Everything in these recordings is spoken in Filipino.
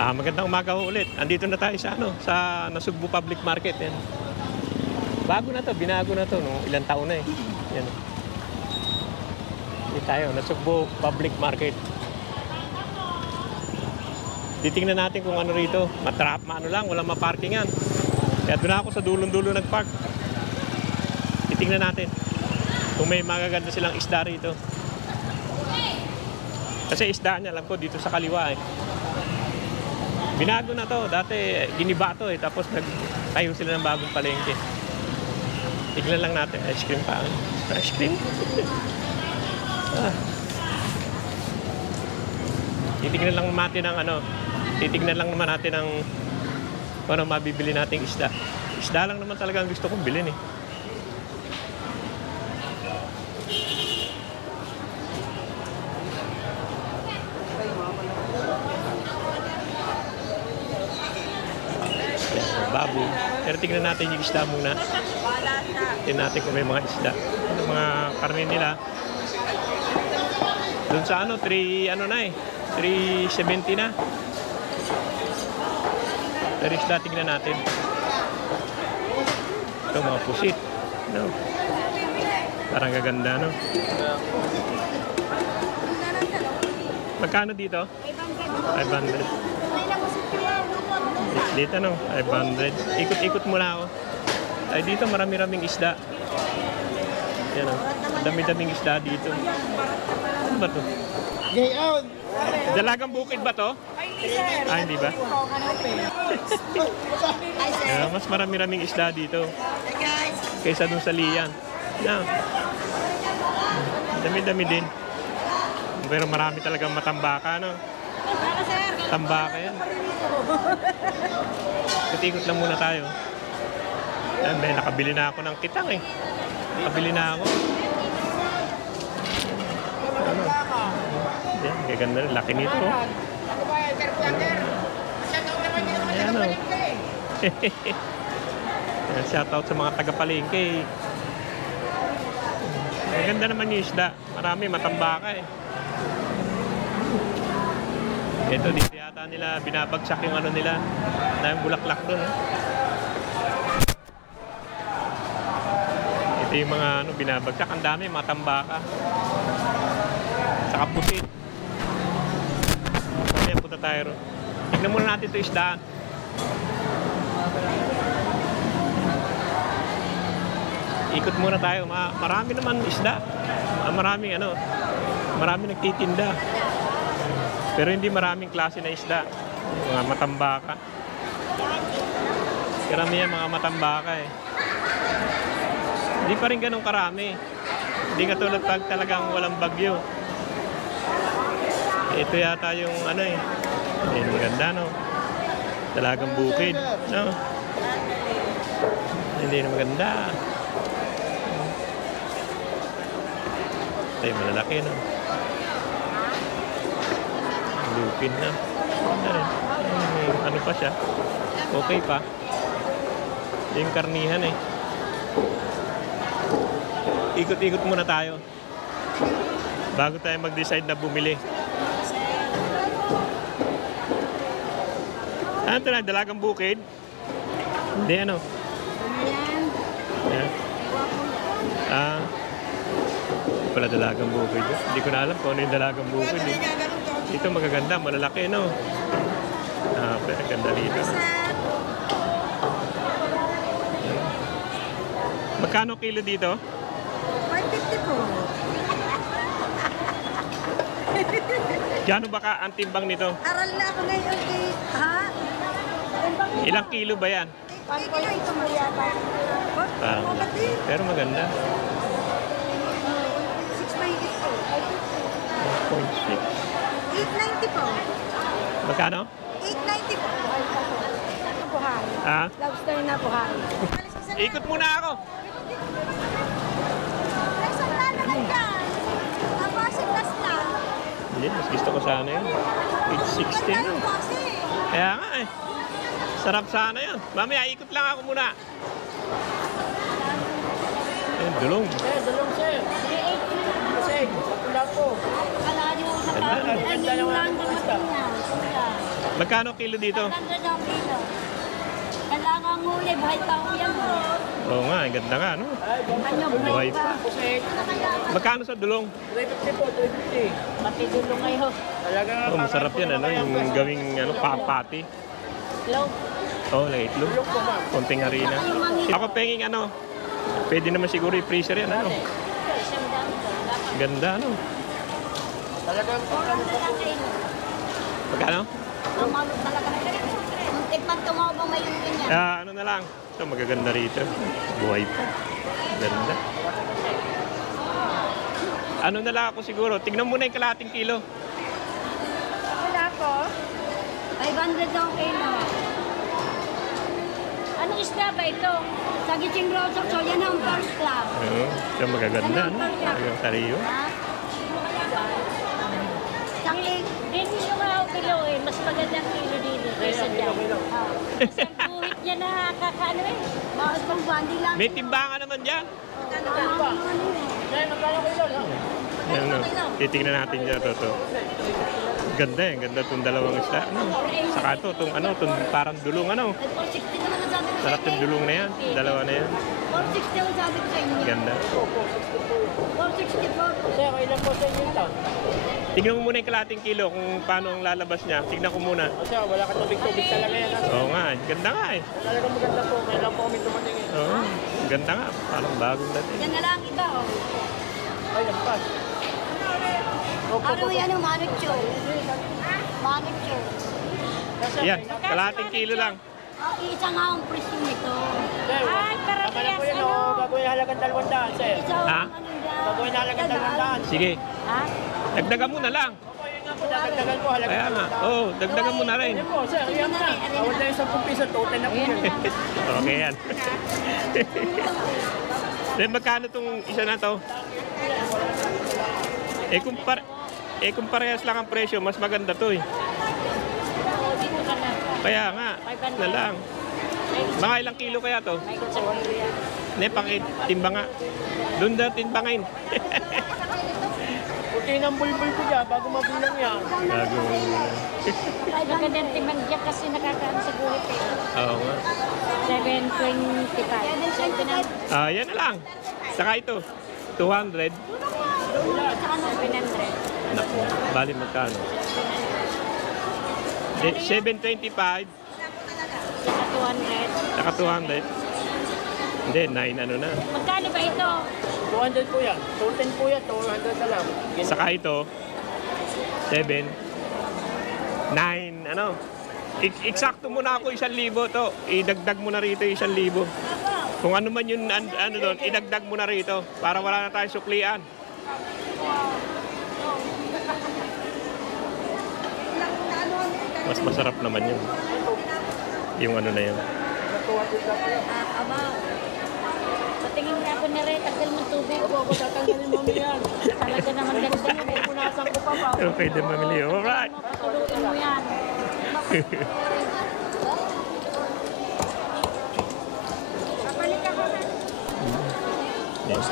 Magandang umaga ho ulit. Andito na tayo sa Nasugbu Public Market. Yan. Bago na to, binago na to, no? Ilang taon na eh. Yan. Dito tayo, Nasugbu Public Market. Titingnan natin kung ano rito. Maano lang, walang maparkingan. Kaya doon ako sa dulong-dulo nagpark. Titingnan natin kung may magaganda silang isda rito. Kasi isda niya, alam ko, dito sa kaliwa eh. Binago na to. Dati giniba to eh. Tapos nagtayo sila ng bagong palengke. Tignan lang natin. Ice cream pa. Ice cream? Titignan lang natin ang titignan lang naman natin ang ano mabibili nating isda. Isda lang naman talaga ang gusto kong bilhin eh. Baboy. Pero tignan natin yung isda muna. Tignan natin kung may mga isda. Ano mga karne nila. Doon sa 370 na. Pero isda tignan natin. Ito mga pusit. No? Parang gaganda, no? Magkano dito? 500. Dito no, 500. Ikot-ikot muna ako. Ay dito marami-raming isda. Yan o. Dami-daming isda dito. Ano ba to? Gayon! Dalagang bukid ba to? Ay, hindi ba? Mas marami-raming isda dito. Kaysa dun sa Lian. Yan. Dami-dami din. Pero marami talagang matambaka, no? Tambaka yan. Ikot lang muna tayo. Yan, may nakabili na ako ng kitang eh. Nakabili na ako. Ano? Yan, gaganda rin. Laki nito. Ayan o. Shoutout sa mga taga-palengke. Maganda naman yung isda. Marami, matambaka eh. Ito, dito yata nila binabagsak yung ano nila na yung bulaklak doon. Ito yung mga binabagsak. Ang dami, matambaka. Saka pusit. Ayan, punta tayo ron. Tignan muna natin ito isdaan. Ikot muna tayo. Marami naman isda. Marami nagtitinda. Pero hindi maraming klase na isda. Mga matambaka. Karamihan mga matambaka eh. Hindi pa rin ganun karami. Hindi katulad pag talagang walang bagyo. Ito yata yung Ayan, maganda no. Talagang bukid. No? Hindi na maganda. Ay, malalaki no. Lupin na. Ano pa siya? Okay pa. Yung karnihan eh. Ikot-ikot muna tayo. Bago tayo mag-decide na bumili. Ano na? Dalagang bukid? Hindi ano? Ayan. Pala dalagang bukid. Hindi ko na alam kung ano yung dalagang bukid eh. Ito magaganda, malalaki, no? Pero ganda dito. Magkano kilo dito? 550 po. Gano ba ka ang timbang nito? Aral na ako ngayon kay... Ha? Ilang kilo ba yan? 1 kilo ito mo yata. Pero maganda. 6.8 po. 1.6. 890 po. Magkano? 890 po. Buhay. Lobster na buhay. Ikot muna ako. Isang lalo na dyan. Tapos last na. Hindi, mas gusto ko sana yun. 8.16 yun. Kaya nga eh. Sarap sana yun. Mamaya, ikot lang ako muna. Ayun, dulong. Dulong sir. 8 kasi. Wala po. Kala nyo sa Ganda. Ganda yung lang. Magkano kilo dito? 100 ang kilo. Kailangan nguli, buhay pa ho yan. Oo nga, ang ganda nga, no? Ano, Buhay buhay pa. pa. Magkano sa dulong? 350 po, 350. Pati dulo ngayon. Talaga Oh, masarap yan, ano? Yung gawing ano, papati. Low. Oh, late itlog. Konting harina. Ako penging ano, pwede naman siguro i-freezer yan, ano? Ganda, ano? Talagang Magkano? Mamalo talaga. Tikman tumawag may yung ganyan. Ano na lang. Ito, magaganda rito. Buhay pa. Ganda. Ano na lang ako siguro. Tignan mo na yung kalahating kilo. Wala po. 500 ang kilo. Anong isda ba ito? Sa Gitsing Rosok, so yan ang first club. Oo. Ito, magaganda, no? Talagang sariyo. Ha? Sakling. Hindi nyo nga kilo eh. Mas magandang kilo dito kaysa dyan. Kasi ang buhit niya nakakaano eh. Bakit pang bandi lang? May timbangan naman dyan. Yan, no? Titignan natin dyan, to. Ganda eh. Ganda itong dalawang isda. Ano? Saka ito, itong ano, itong parang dulong, ano? 460 naman ang sabi ko sa Sarap yung dulong na yan. Dalawa na yan. 460 ang sabi ko sa inyo. Ganda. 460 po. Sir, ilan po sa inyo ito? Tignan mo muna yung kalahating kilo kung paano ang lalabas niya. Tignan ko muna. Kasi wala ka tubig-tubig talaga yan. Oo nga, ganda nga eh. Talagang maganda po. Kailan po kami dumating eh. Oo, ganda nga. Parang bagong dating. Yan na lang iba oh. Ay, lampas. Ano yan ang manucho? Manucho. Yan, kalahating kilo lang. Isa nga ang presyo nito. Sir, Ay, tama na po yun. Oh. Gagawin halagang 200, sir. Isa Ha? ang ano yan. Gagawin halagang 200. Sige, Ha? dagdagan mo na lang. Opo, yun nga po. Dadagdagan po halagang Kaya nga, oo, dagdagan mo na rin. Yan po, sir. Yan na. Awal na yung 10 piso. Total na po yun. Okay yan. Then magkano tong isa na to? Kung parehas lang ang presyo, mas maganda to eh. Oo, dito ka na. Kaya nga, na lang. Mga ilang kilo kaya to? May sa kilo yan. Ne, timbang nga. Doon na timbangin. Puti ng bulbul ko dyan bago mabilang yan. Gago. Magandang timbang dyan kasi nakakaano sa guhit eh. Oo nga. 725. Yan na lang. Saka ito, 200. 700. Naku, bali magkano? 725, Saka 200. saka 200. Hindi, 9 ano na. Magkano ba ito? 200 po yan. 210 po yan. 200 na lang. Saka ito, 7, 9, ano? Eksakto mo na ako 1,000 to. Idagdag mo na rito 1,000. Kung ano man yung ano doon, idagdag mo na rito para wala na tayong suklian. Mas masarap naman yun. Yung ano na yun. Patingin nga ako na rin. Tagal ng tubig. Opo, ako tatanggalin mo yan. Talaga naman ganda yun eh. Punasan ko pa pa. Pero pwede mamili. Alright! Patuluin mo yan. Yes.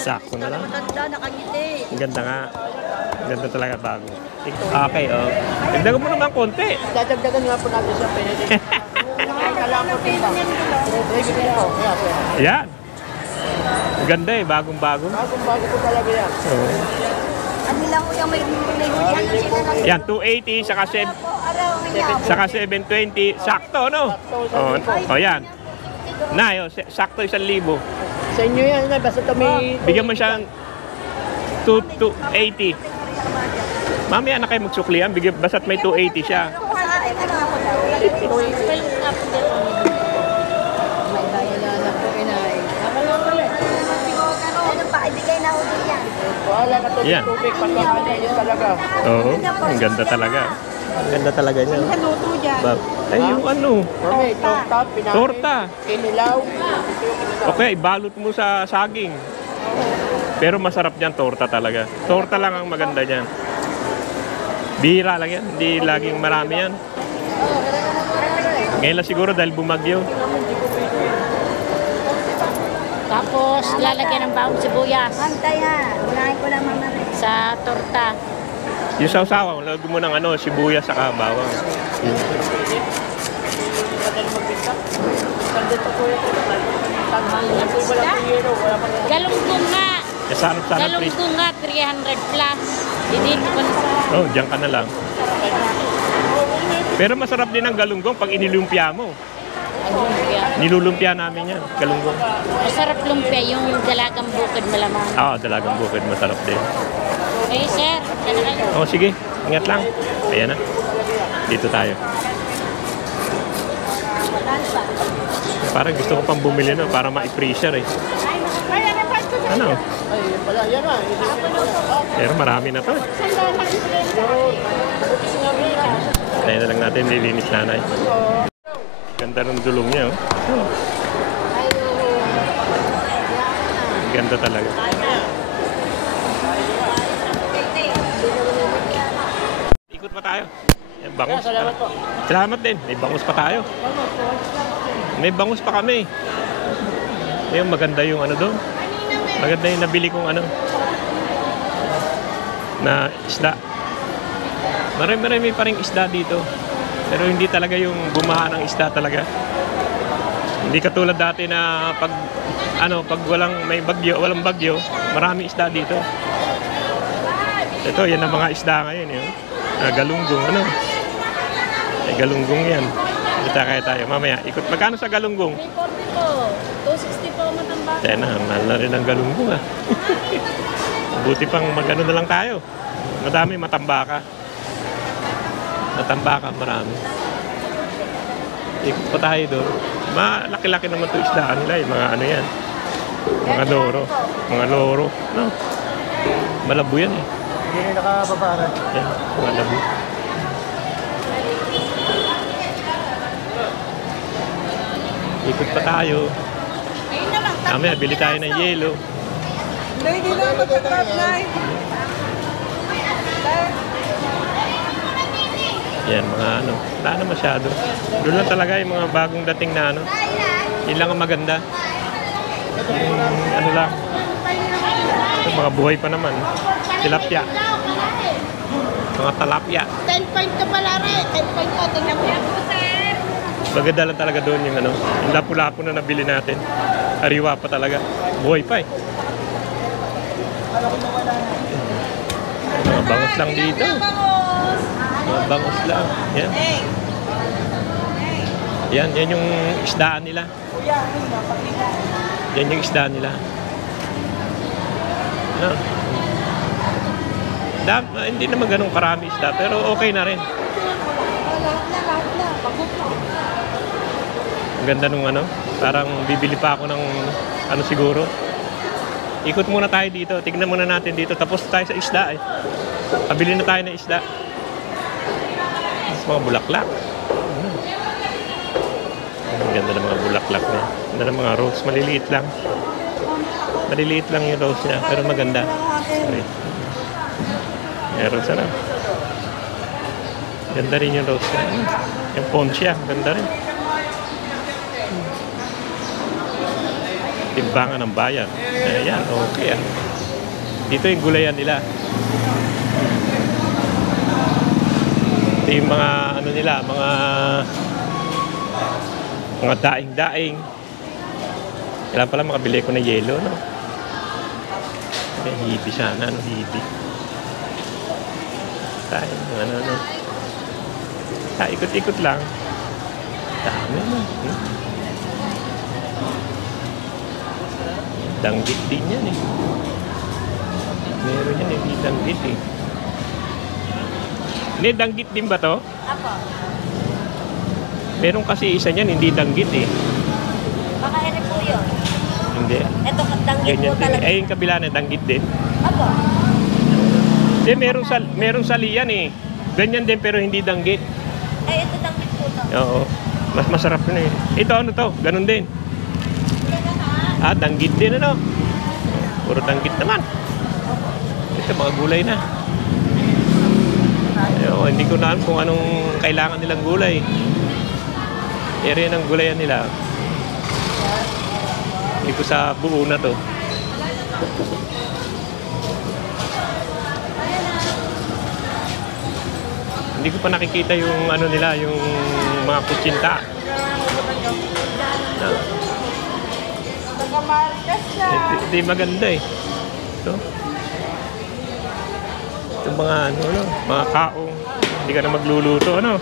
Sakto na lang. Matanda, nakangiti. Ang ganda nga. Ang ganda talaga bago. Okay, oh. Dagdagan mo naman konti. Dadagdagan nga po natin sa pwede. Ay, kailangan po timbang. Sige po. Ayan. Ang ganda eh, bagong-bago. Bagong-bago po talaga yan. Oo. Ano lang ko yung may hulihan na sila ng Yan, 280, saka 720. Sakto, no? Oh, yan. Na, yun, sakto 1,000. Sa inyo yan, basta ito may... Bigyan mo siya ng 280. Mamaya na kayo magsuklihan, basta't may 280 siya. Ano pa, ibigay na ulit yan. Wala ka Yan. tubig, pagkakainin talaga. Oo, ang ganda talaga. Ang ganda talaga niya. Luto dyan. Ay, yung ano, Okay, torta, pinahin, torta. kinilaw. Ito yung kinilaw. Okay, balot mo sa saging. Pero masarap dyan, torta talaga. Torta lang ang maganda dyan. Bihira lang yan, hindi laging marami yan. Ngayon lang siguro dahil bumagyo. Tapos lalagyan ng bawang sibuyas Antay ha. Unahin ko lang mama rin. sa torta. Yung sausawa, lagyan mo ng ano, sibuyas saka bawang. Galunggong nga. Sana Galunggong nga, 300 plus. Dito pa na sa... Oh, diyan ka na lang. Pero masarap din ang galunggong pag inilumpia mo. lumpia. Nilulumpia namin yan, galunggong. Masarap lumpia, yung dalagang bukid malamang. Dalagang bukid, masarap din. Okay, sir. Yan na kayo. Oh, sige, ingat lang. Ayan na. Dito tayo. Parang gusto ko pang bumili na para ma-appreciate eh. Ano? Pero marami na to. Tayo na lang natin nilinis nanay. Ganda ng dulong niya, oh. Ganda talaga. Ikot pa tayo. Yan, bangus. Salamat din. May bangus pa tayo. May bangus pa kami. Yung maganda yung ano doon. Maganda yung nabili kong ano na isda. Marami pa rin isda dito. Pero hindi talaga yung bumaha ng isda talaga. Hindi katulad dati na pag walang bagyo, marami isda dito. Ito, yan ang mga isda ngayon, yun. Galunggong, ano? Galunggong yan. Kita kaya tayo. Mamaya, ikot. Magkano sa galunggong? 340 po. 260 po matambaka. Kaya na, mahal na rin ang galunggong, ah. Buti pang magano na lang tayo. Madami matambaka. Matambaka, marami. Ikot pa tayo doon. Malaki-laki naman ito isdaan nila, yung mga ano yan. Mga loro. Mga loro. No? Malabo yan eh. Hindi na nakababaran. Yan, malabo. Ikot pa tayo. Mamaya, bili tayo ng yelo. Hindi na magkatrap na eh. Yan, mga ano. Wala na masyado. Doon lang talaga yung mga bagong dating na ano. Yun lang ang maganda. Yung ano lang. Ito, mga buhay pa naman. Tilapia. Mga talapia. 10 point ka pala rin. 10 point ka. Tingnan mo yan po, sir. Maganda lang talaga doon yung ano. Yung lapu-lapu na nabili natin. Ariwa pa talaga. Buhay pa eh. Mga bangus lang dito. Mga bangus lang. Yan. Yan yung isdaan nila. Yan yung isdaan nila. No. Hindi naman ganun karami isda, pero okay na rin. Ang ganda nung ano, parang bibili pa ako ng ano siguro. Ikot muna tayo dito, tignan muna natin dito, tapos tayo sa isda eh. Pabili na tayo ng isda. Mas mga bulaklak. Ang ganda ng mga bulaklak niya. Ganda ng mga rose, maliliit lang. Maliliit lang yung rose niya, pero maganda. Okay. Meron sana. Ganda rin yung rose niya. Yung ponchia, ganda rin. Timbangan ng bayan. Ayan, okay ah. Dito yung gulayan nila. Ito yung mga ano nila, mga daing-daing. Kailan pala makabili ko na yelo, no? Hibi sana, no? Hibi. Tayo, ano. Ikot-ikot lang. Dami na. Danggit din yan eh. Meron yan eh, hindi danggit eh. Hindi, danggit din ba to? Apo. Meron kasi isa niyan, hindi danggit eh. Baka ere po yun. Hindi. Ito danggit Ganyan po din. talaga. Eh, yung kabila na danggit din. Apo. Hindi, meron saliyan eh. Ganyan din pero hindi danggit. Ay, ito danggit po to. Oo. Mas masarap na eh. Ito ano to? Ganun din. Danggit din ano? Puro danggit naman. Ito mga gulay na. Hindi ko na alam kung anong kailangan nilang gulay. Area ng gulayan nila. Dito sa buo na to. Hindi ko pa nakikita yung ano nila, yung mga kutsinta. Hindi maganda eh. Ito. Ito mga ano, mga kaong. Hindi ka na magluluto, ano?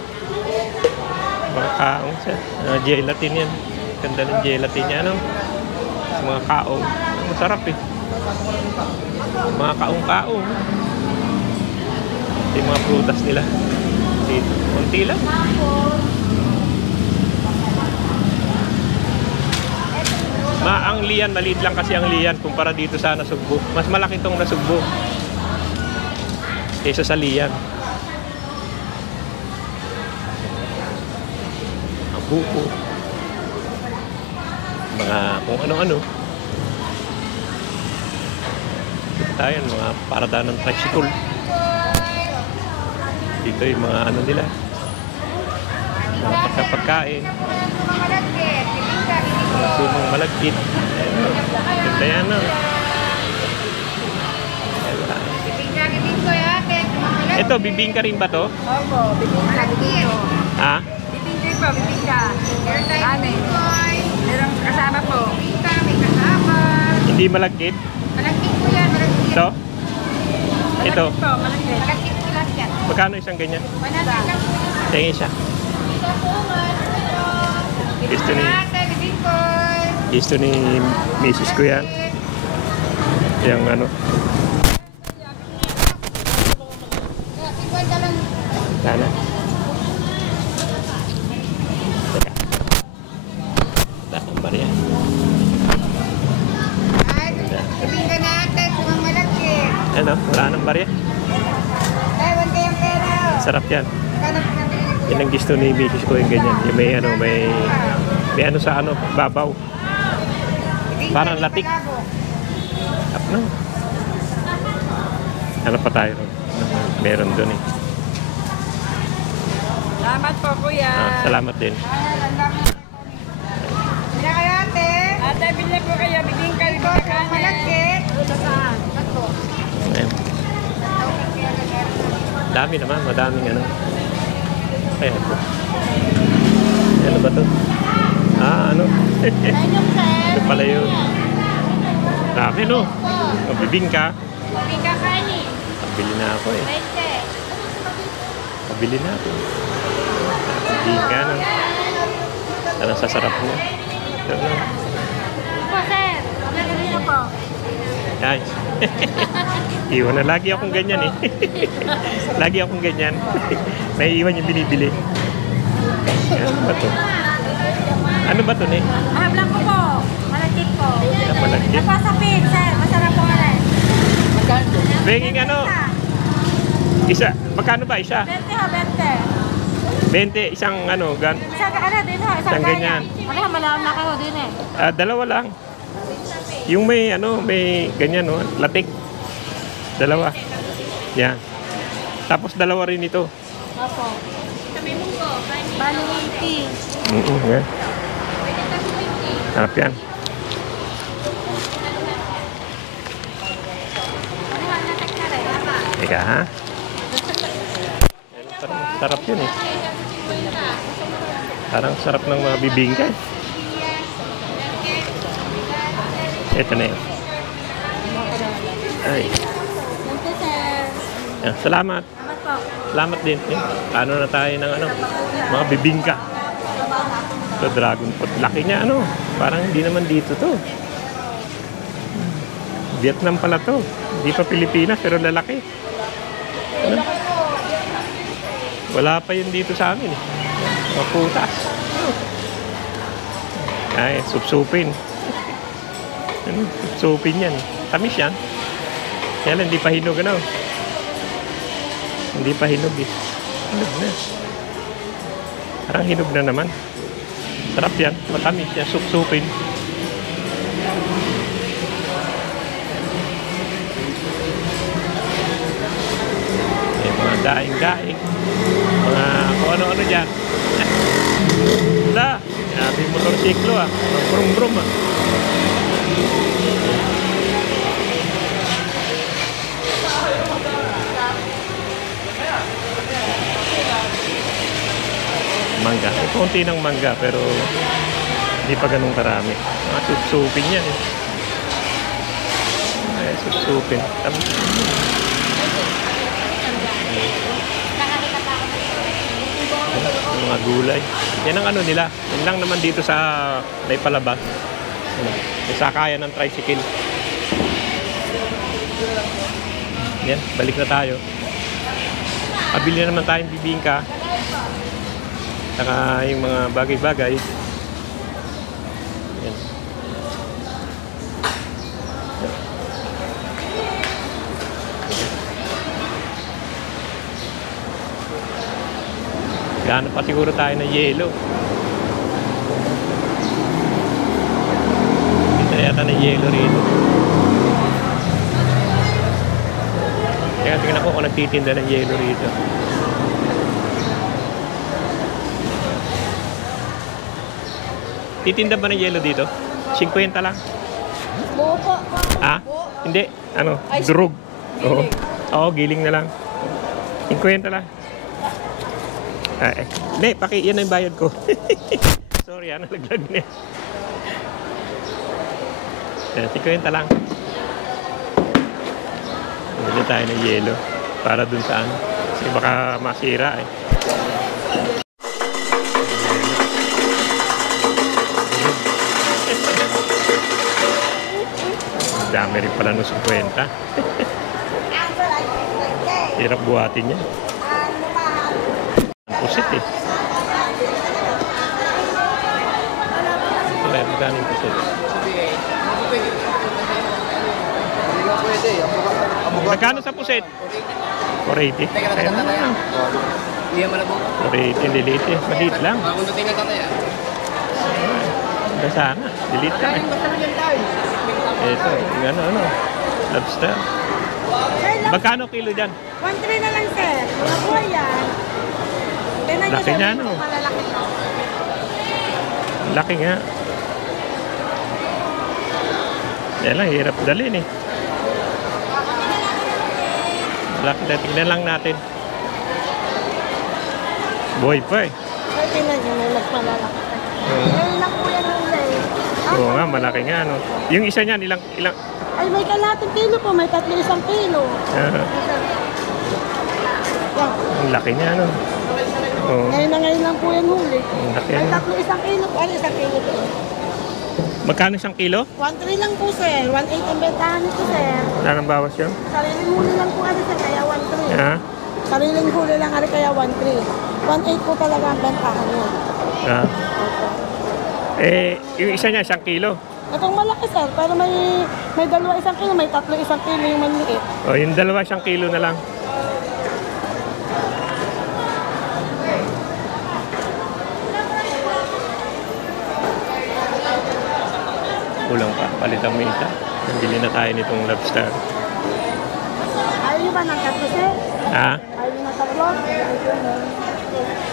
Mga kaong siya. Gelatin yan. Ganda ng gelatin niya, ano? Mga kaong. Masarap eh. Mga kaong-kaong. Ito yung mga prutas nila. Dito. Kunti lang. Ang liyan, maliit lang kasi ang liyan kumpara dito sa Nasugbo. Mas malaki itong Nasugbo kaysa sa liyan. Ang buko. Mga kung ano-ano. Tayo, mga parada ng tricycle. Dito yung mga ano nila. Mga pagkapagkain. Sumong malagkit. Ganda yan, no? Ito, bibingka rin ba to? Opo, bibingka. Ha? Bibingka po, bibingka. Amin. Merong kasama po. Bibingka, may kasama. Hindi malagkit? Malagkit po yan, malagkit. Ito? Ito? Malagkit po, malagkit. Malagkit po lahat yan. Magkano isang ganyan? 100 lang po. Tingin siya. Gusto ni misis ko yan. Yung ano. Sana. Teka. Takang bariya. Bibingka natin, sumang malagkit. Ano? Wala nang bariya. Ewan kayang pera. Sarap yan. Kanap na binili. Yan ang gusto ni misis ko yung ganyan. Yung may ano, may ano sa ano, babaw. Parang latik. Up na. Ano pa tayo ron? Meron doon eh. Salamat po, kuya. Salamat din. Bila kayo ate. Ate, bilhin po kayo. Bibingka, bibingka. Malagkit. Saan? Bato. Ayan. Dami naman, madaming ano. Kaya po. Ano ba to? Ano? Ano pala yun? Dami, no? Mabibingka. Bibingka kanin. Pabili na ako eh. 20. Pabili na ako. Mabibingka na. Anong sasarap mo? Ito na. Po, sir. Nagano na po. Ay. Iwan na. Lagi akong ganyan eh. Lagi akong ganyan. Naiiwan yung binibili. Ano ba to? Ano ba to, ne? Hablang ko po. Malagkit po. Malagkit. Napasapin, sir. Masarap po ka rin. Benging ano? Isa. Magkano ba isa? 20 ho, 20. 20. Isang ano, Isang ano din ho, isang Isang ganyan. Ano, malawan na kayo din eh. dalawa lang. Yung may ano, may ganyan no, latik. Dalawa. Yan. Tapos dalawa rin ito. Opo. Bali 80. Yan. Sarap yan. Teka ha. Parang sarap yun eh. Parang sarap ng mga bibingka. Ito na yun. Ay. Thank you, sir. Yan. Salamat. Salamat po. Salamat din. Paano na tayo ng ano, mga bibingka. Ito, dragon fruit. Laki niya ano. Parang hindi naman dito to. Vietnam pala to. Hindi pa Pilipinas pero lalaki. Ano? Wala pa yun dito sa amin eh. Mga putas. Ay, supsupin. Ano? Supsupin yan. Tamis yan. Kaya lang, hindi pa hinog ano. Hindi pa hinog eh. Hinog na. Parang hinog na naman. Sarap yan. Matamis yan. Supsupin. Mga daing-daing. Mga kung ano-ano dyan. Wala. Sinabi yung motorsiklo ah. Brum-brum ah. Mangga. May konti ng mangga pero hindi pa ganun karami. Mga supsupin yan eh. Ay, supsupin. Mga gulay. Yan ang ano nila. Yan lang naman dito sa may palabas. May sakayan ng tricycle. Yan, balik na tayo. Pabili na naman tayong bibingka. Saka yung mga bagay-bagay. Yan. Gano'n pa siguro tayo ng yelo. Kita yata ng yelo rito. Kaya tingnan ko kung nagtitinda ng yelo rito. Titinda ba ng yelo dito? 50 lang. Buo po. Ah? Hindi. Ano? Durog. Oo. Oo, giling na lang. 50 lang. Hindi, yan na yung bayad ko. Sorry, nalaglag na. Yan, 50 lang. Bili tayo ng yelo para dun sa ano. Kasi baka masira eh. Dami rin pala ng 50. Hirap buhatin yan. Ang pusit eh. Ito magkano yung pusit? Magkano sa pusit? 480. Ayun na. 480, lilit eh. Maliit lang. Ganda sana. Lilit lang eh. Ito, yung ano, lobster. Magkano kilo dyan? 1.3 na lang, sir. Mga buhay yan. Laki niya, no? Laki nga. Yan lang, hirap dalhin eh. Laki na, tignan lang natin. Buhay pa eh. Ay, tingnan nyo, may mas malalaki. Ngayon lang po yan nila eh. Oo nga, malaki nga, no? Yung isa niyan, ilang... Ay, may kalating kilo po. May 3 isang kilo. Yan. Ang laki niya, no? Oo. Ngayon lang po yan huli. Ang laki May niya. 3 isang kilo po. Ano isang kilo po? Magkano isang kilo? 1.3 lang po, sir. 1.8 ang bentahan nito, sir. Anong bawas yun? Sariling huli lang po ano, sir. Kaya 1.3. Ha? Sariling huli lang ano, kaya 1.3. 1.8 po talaga ang bentahan nyo. Ha? Yung isa niya, 1 kilo. Itong malaki, sir. Pero may 2 isang kilo. May 3 isang kilo yung maliit. O, yung dalawa, 1 kilo na lang. Kulang pa. Palitan mo isa. Nandili na tayo nitong lobster. Ayaw nyo ba ng 3, sir? Ha? Ayaw nyo ng 3?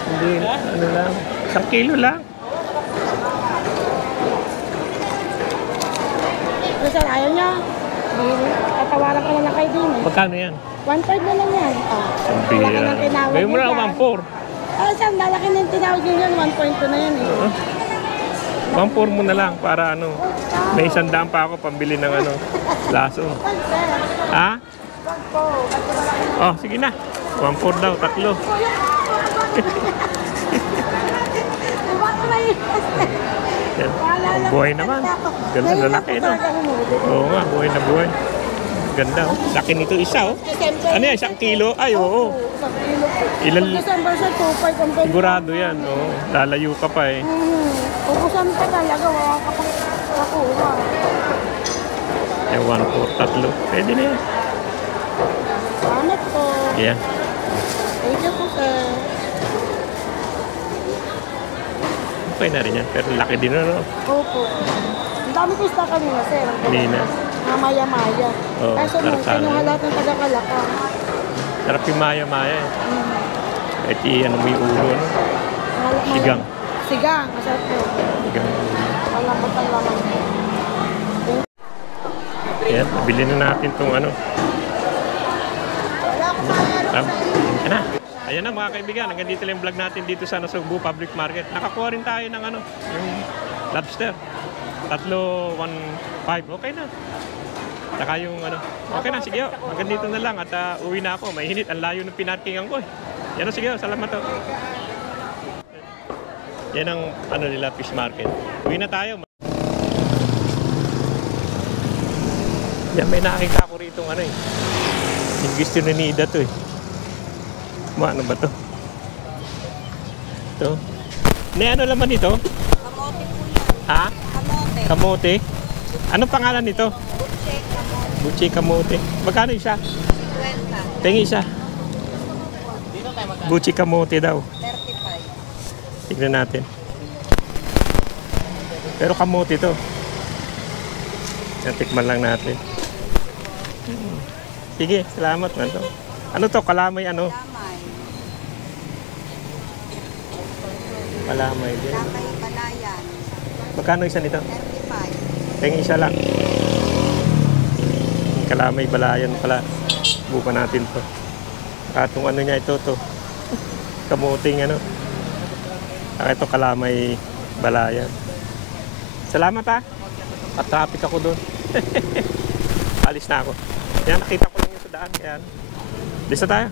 Hindi. Ano lang. 1 kilo lang. So, sir, ayaw niya. Tatawaran ko na lang kayo din eh. Magkano yan? 1.5 na lang yan. Ang Lalaki bira. ng tinawag Gawin mo na nyo ako, dyan. 1.4. Ah, sir, lalaki ng tinawag nyo yan. 1.2 na yan eh. 1.4 mo na lang para ano. May 100 pa ako pambili ng ano. Laso. Ay, sir. Ha? Wag po. Kasi malaki na. Oh, sige na. 1.4 daw, 3. Diba ko na yun? Yan. Wala lang. Buhay naman. Ganda, Ngayon lang lalaki po no. talaga humuli. Oo nga, buhay na buhay. Ganda oh. Laki nito isa oh. December. Ano yan, 1 kilo? Ay, oo. Isang kilo po. Ilan- Pag December, sir, 2.5 ang benta. Sigurado yan. Oh. Lalayo ka pa eh. Ubusan ka talaga. Wala ka pang nakuha. Yung 1.4, 3. Pwede na yan. Salamat po. Yeah. Thank you po, sir. Okay na rin yan. Pero laki din ano. Opo. Ang dami ko isda kanina, sir. Kanina. Maya-maya. Oo, Ay, sarap sumunod. sana. Kinuha lahat ng taga-kalaka. Sarap yung maya-maya eh. Kahit ano mo yung ulo. No? Sigang. Sigang. Masarap po. Sigang yung ulo. Malambot ang laman. Yan, nabili na natin itong ano. Wala ko pa. Yan ka na. Ayan na mga kaibigan, hanggang dito lang yung vlog natin dito sa Nasugbu Public Market. Nakakuha rin tayo ng ano, yung lobster. 3-1-5, okay na. Saka yung ano, okay na, sige, hanggang dito na lang at uwi na ako. May hinit, ang layo ng pinarkingan ko eh. Yan o, sige, salamat o. Yan ang ano nila, fish market. Uwi na tayo. Yan, may nakakita ko rito ano eh. Yung gusto na ni Ida to eh. Ano ba to? Ito. Ano laman nito? Kamote po yan. Ha? Kamote. Kamote? Anong pangalan nito? Butche, kamote. Buchi kamote. Magkano isa? 50. Tingi isa. Buchi kamote daw. 35. Tignan natin. Pero kamote to. Natikman lang natin. Sige, salamat man to. Ano to? Kalamay ano? Lamay. Kalamay din. Lamay balayan. Magkano isa nito? 35. Tingi isa lang. Kalamay balayan pala. Bukan natin to. Katong ano niya ito to. Kamuting ano. Saka ito kalamay balayan. Salamat ha. Patraffic ako doon. Alis na ako. Yan, nakita ko lang yung sa daan. Yan. Bisa tayo.